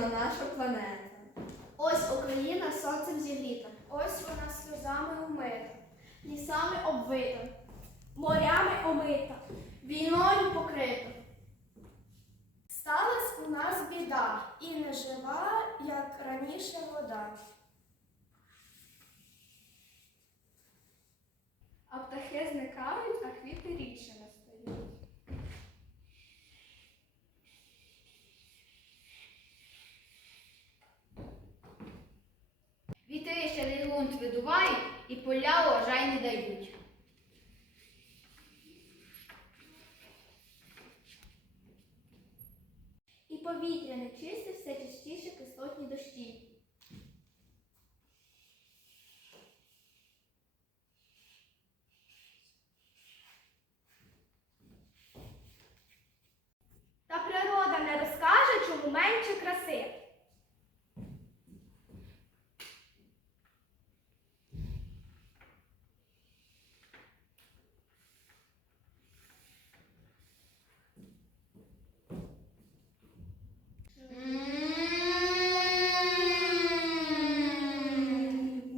Чорна наша планета. Ось Україна сонцем зігріта, ось вона сльозами умита, лісами обвита, морями омита, війною покрита. Сталась у нас біда і не жива, як раніше вода. А птахи зникають, а квіти рішать. Ґрунт і поля урожай не дають. І повітря нечисте все частіше кислотні дощі. Та природа не розкаже, чому менше краси.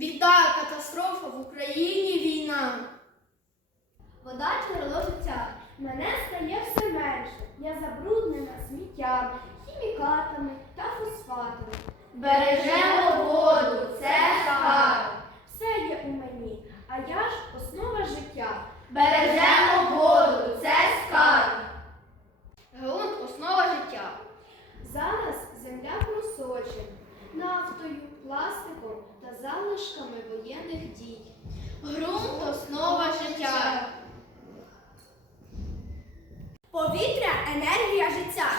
Біда, катастрофа в Україні війна. Вода джерело життя. Мене стає все менше. Я забруднена сміттям, хімікатами та фосфатами. Бережемо воду, це скарб. Все є у мені, а я ж основа життя. Бережемо воду, це скарб. Ґрунт основа життя. Зараз земля просочена нафтою, пластиком та залишками воєнних дій. Ґрунт основа життя. Повітря енергія життя.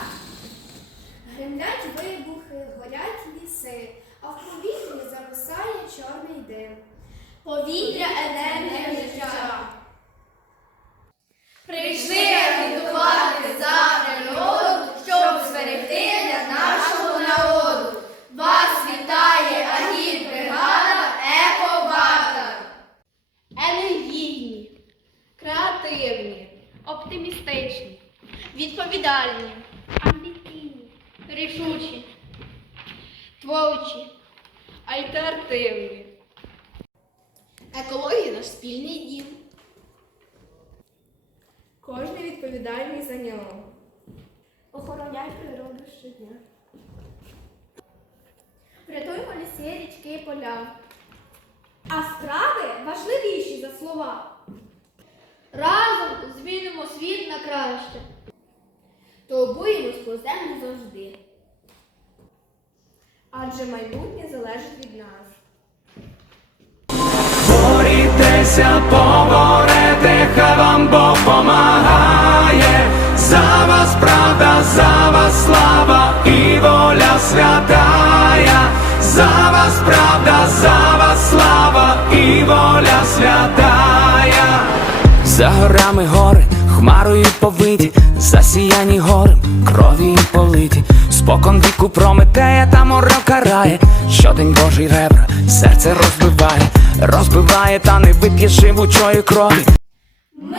Гримлять вибухи, горять ліси, а в повітрі зависає чорний дим. Повітря енергія життя. Прийшли агітувати за природу, щоб зберегти для нашого народу. Вас вітає відповідальні, амбіційні, рішучі, творчі, альтернативні. Екологія наш спільний дім. Кожен відповідальний за нього. Охороняй природу щодня. Врятуймо ліси, річки, поля. А справи важливіші за слова. Разом змінимо світ на краще. Турбуємось про землю завжди. Адже майбутнє залежить від нас. Борітеся, поборете, хай вам Бог помагає. За вас правда, за вас слава і воля святая. За вас правда, за вас слава і воля. За горами гори, хмарою повиті, засіяні горем, крові политі, спокон віку прометея та морок карає, щодень Божий ребра, серце розбиває, розбиває та не вип'є живучої крові. Ми